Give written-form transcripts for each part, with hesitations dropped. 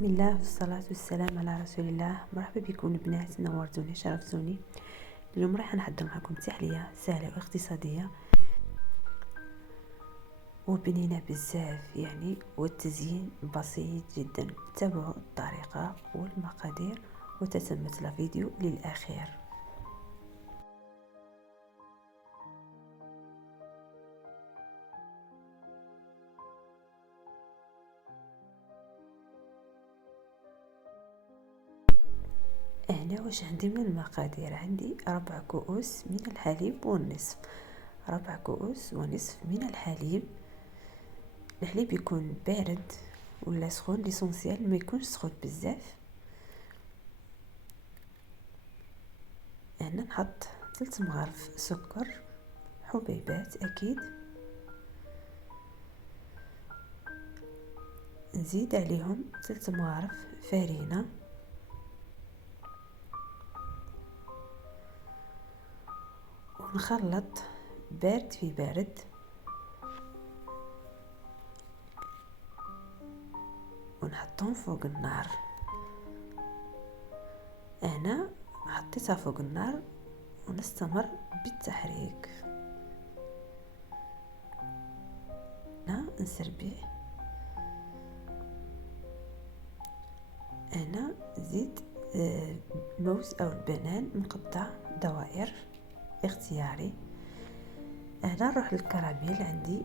بسم الله والصلاة والسلام على رسول الله. مرحبا بكم البنات، نورتوني شرفتوني. اليوم راح نحضر معكم تحلية سهلة واقتصادية وبنينة بزاف والتزيين بسيط جدا. تابعوا الطريقة والمقادير وتتمت الفيديو للأخير. هنا واش عندي من المقادير؟ عندي 4 كؤوس من الحليب والنصف، 4 كؤوس ونصف من الحليب. الحليب يكون بارد ولا سخون، ليسونسيال ما يكونش سخون بزاف. هنا نحط 3 مغارف سكر حبيبات اكيد، نزيد عليهم 3 مغارف فرينه، ونخلط بارد في بارد. ونحطهم فوق النار. انا حطيتها فوق النار ونستمر بالتحريك. نسربيه. انا زيد الموز او البنان مقطع دوائر اختياري. انا نروح للكراميل. عندي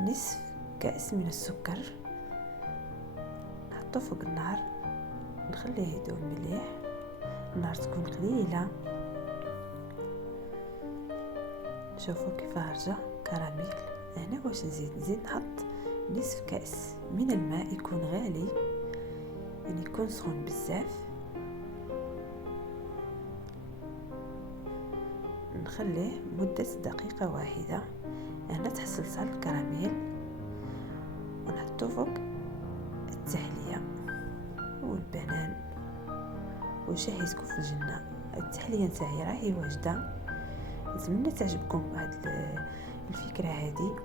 نصف كأس من السكر، نحطه فوق النار، نخليه يذوب مليح. النار تكون قليله. شوفوا كيف خرج كراميل. هنا واش نزيد نحط نصف كأس من الماء، يكون غالي يكون سخون بزاف. نخليه مدة دقيقة واحدة. هنا تحصلت الكراميل ونحطو فوق التحلية والبنان وشهيتكم في الجنة. التحلية نتاعي راهي واجدة. نتمنى تعجبكم هاد الفكرة هذه،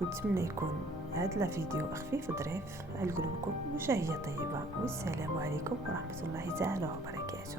ونتمنى يكون هذا الفيديو خفيف ظريف على قلوبكم وشهية طيبة. والسلام عليكم ورحمة الله تعالى وبركاته.